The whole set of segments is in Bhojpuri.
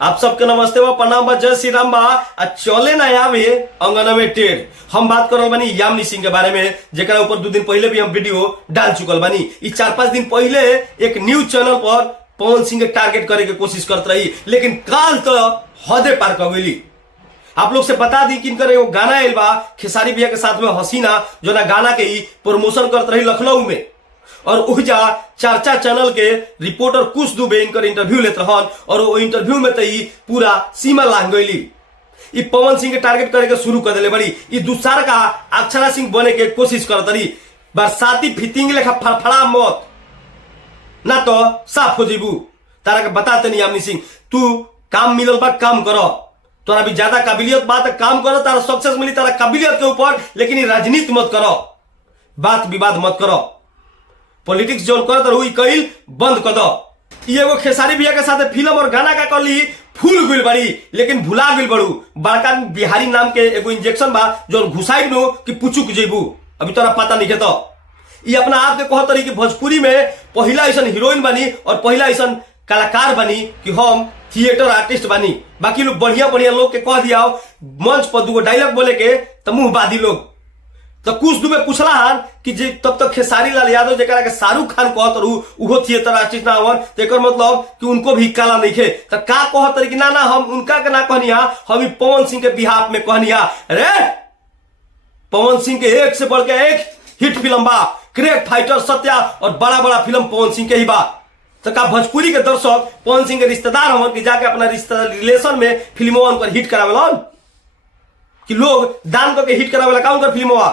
आप सबके नमस्ते बा, प्रणाम बा, जय श्री राम बा। चले ना आवे अंगना में टेढ़। हम बात कर बानी यामिनी सिंह के बारे में, जेकरा ऊपर 2 दिन पहले भी हम वीडियो डाल चुकल बानी। 4-5 दिन पहले एक न्यूज चैनल पर पवन सिंह के टारगेट करे के कोशिश करत रही, लेकिन काल तो हदे पार कर गई। आप लोग से बता दी कि इनकर एगो गाना आयल बा खेसारी भैया के साथ में हसीना, जो ना गाना के ही प्रमोशन करत रही लखनऊ में। और उजा चर्चा चैनल के रिपोर्टर कुछ दुबे इनकर इंटरव्यू लेते रहन, और वो इंटरव्यू में तो पूरा सीमा लांग गई। पवन सिंह के टारगेट करे के शुरू कर दिले बड़ी। दूसरा का अक्षरा सिंह बने के कोशिश करत रही। बरसाती फितिंग लेखा फड़फड़ा मत, ना तो साफ हो जीबू। तारा के बताते नहीं यामिनी सिंह, तू काम मिलल बा काम करो, तोरा भी ज्यादा काबिलियत बात काम करो, तारा सक्सेस मिली तारा काबिलियत के ऊपर, लेकिन ये राजनीति मत करो, बात विवाद मत करो। पॉलिटिक्स जो करत रही कईल बंद कर दो। एगो खेसारी भैया के साथ फिल्म और गाना का कर ली फूल गुल बड़ी, लेकिन भुला गुल बड़ू। बड़का बिहारी नाम के एगो इंजेक्शन बा जो घुसाई नो कि पुचुक जेबू, अभी तोरा पता नहीं तो। ये अपना आप के कहत रही कि भोजपुरी में पहला ऐसा हीरोइन बनी और पहला ऐसा कलाकार बनी कि हम थिएटर आर्टिस्ट बनी। बाकी लोग बढ़िया बढ़िया लोग के कह दिया मंच पर 2 डायलॉग बोले के तो मुंह बादी लोग। तो कुछ दुबे पूछला हन कि जे तब तक खेसारी लाल यादव जेकरा के शाहरुख खान कहत रहू उहो थिएटर आर्टिस्ट ना हवन, तो एकर मतलब कि उनको भी कला नहीं खे। तो का कहत रही कि ना हम उनका के ना कहनिया, हम पवन सिंह के बिहाफ में कहनिया। अरे पवन सिंह के एक से बढ़ के एक हिट फिल्म बा, क्रेक फाइटर सत्या, और बड़ा बड़ा फिल्म पवन सिंह के ही बा। तो का भोजपुरी के दर्शक पवन सिंह के रिश्तेदार हवन कि जाके अपना रिलेशन में फिल्मों उनकर हिट करावेलन, कि लोग दान करके हिट करावेला का उनकर फिल्मों।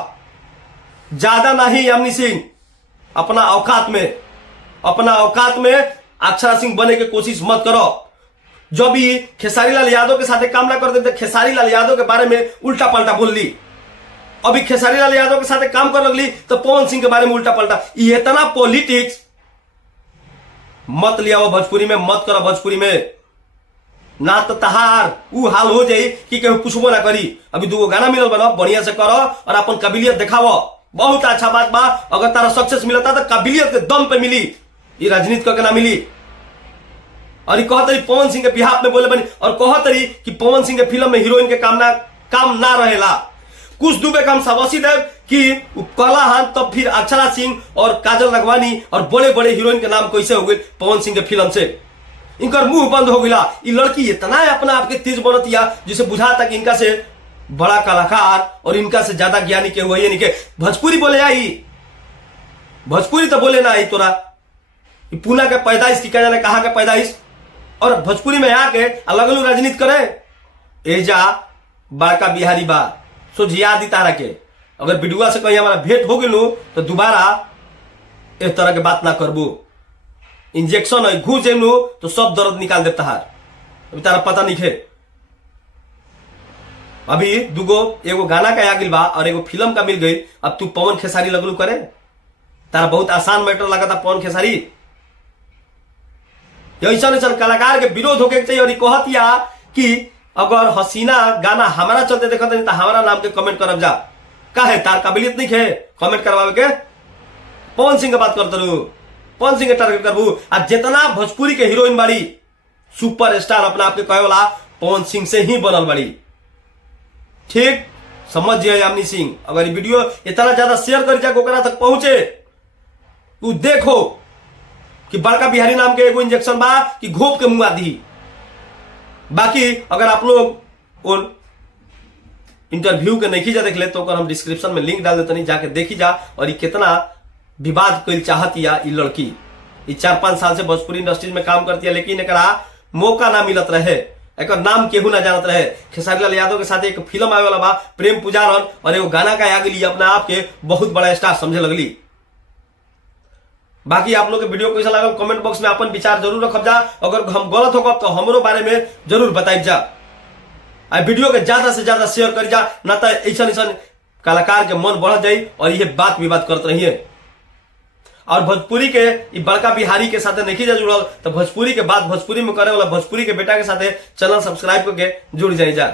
ज्यादा नहीं यामिनी सिंह, अपना औकात में अक्षरा सिंह बने की कोशिश मत करो। जो भी खेसारी लाल यादव के साथ काम ना कर देते, खेसारी लाल यादव के बारे में उल्टा पलटा बोल ली। अभी खेसारी लाल यादव के साथ काम कर लगली तो पवन सिंह के बारे में उल्टा पलटा। ये इतना पॉलिटिक्स मत लिया वो भोजपुरी में, मत करो भोजपुरी में, ना तो तहार ऊ हाल हो जाई कि केहू पूछबो ना करी। अभी 2 गाना मिलल बना, बढ़िया से करो और अपन काबिलियत दिखाओ। बहुत अच्छा बात बा, अगर तारा सक्सेस मिलता तो काबिलियत के दम पे मिली, ये राजनीति करके ना मिली। और ये कहत रही पवन सिंह के बिहाफ में बोले बनी, और कहत रही कि पवन सिंह के फिल्म में हीरोइन के काम ना रहेला। कुछ दुबे का हम शाबाशी देव कि कहला हन, तब फिर अक्षरा सिंह और काजल लखवानी और बड़े बड़े हीरोइन के नाम कैसे हो गए पवन सिंह के फिल्म से। इनकर मुंह बंद हो गया। ये लड़की इतना अपना आपके तेज बनतिया जिसे बुझाता कि इनका से बड़ा कलाकार और इनका से ज्यादा ज्ञानी के हुआ नहीं के। भोजपुरी बोले आई, भोजपुरी तो बोले ना आई तोरा। पूना के पैदाइश की क्या जाने कहा के पैदाइश, और भोजपुरी में आके अलग अलग राजनीति करे। एजा बड़का बिहारी बा सोझिया दी तारा के। अगर बिडुआ से कहीं हमारा भेंट हो गई तो दोबारा इस तरह के बात ना करबू। इंजेक्शन है घूस जेमू तो सब दर्द निकाल देता है। अभी तारा पता नहीं है। अभी एगो गाना का आ गई बा और एगो फिल्म का मिल गई, अब तू पवन खेसारी लगलू करे। तारा बहुत आसान मैटर लगा था पवन खेसारी। ऐसा कलाकार के विरोध होके चाहिए। और कहतिया कि अगर हसीना गाना हमारा चलते देखते नहीं तो हमारा नाम के कमेंट करब जा। का है तार काबिलियत नहीं है कमेंट करवावे के? पवन सिंह के बात करते रहू, पवन सिंह के टारगेट करबू। आज जितना भोजपुरी के हीरोइन बाड़ी सुपर स्टार अपना आपके कहे वाला पवन सिंह से ही बनल बाड़ी। ठीक समझ जाए यामिनी सिंह। अगर ये वीडियो इतना ज्यादा शेयर कर जाए ओकरा तक पहुंचे, तू देखो कि बड़का बिहारी नाम के एगो इंजेक्शन बा कि घोप के मुंह दी। बाकी अगर आप लोग उन इंटरव्यू के नहीं जा देख ले तो हम डिस्क्रिप्शन में लिंक डाल देते, नहीं जाके देखी जा। और ये कितना विवाद कर चाहती है ये लड़की। ये 4-5 साल से भोजपुरी इंडस्ट्री में काम करती है, लेकिन एक मौका ना मिलत रहे, एक नाम केहू ना जानत रहे। खेसारी लाल यादव के साथ एक फिल्म आवे वाला बा प्रेम पुजारन, और एगो गाना का आ गई अपना आप के बहुत बड़ा स्टार समझे लगली। बाकी आप लोग के वीडियो कैसा लगा कमेंट बॉक्स में अपन विचार जरूर रखब जा। अगर हम गलत होगा तो हमरो बारे में जरूर बताइब जा। वीडियो के ज्यादा से ज्यादा शेयर कर जा, ना तो ऐसा कलाकार के मन बढ़ जाये और ये बात विवाद करते रहिए। और भोजपुरी के बड़का बिहारी के साथ नहीं जा जुड़ल तो भोजपुरी के बात भोजपुरी में करे वाला भोजपुरी के बेटा के साथ चैनल सब्सक्राइब करके जुड़ जाए जा।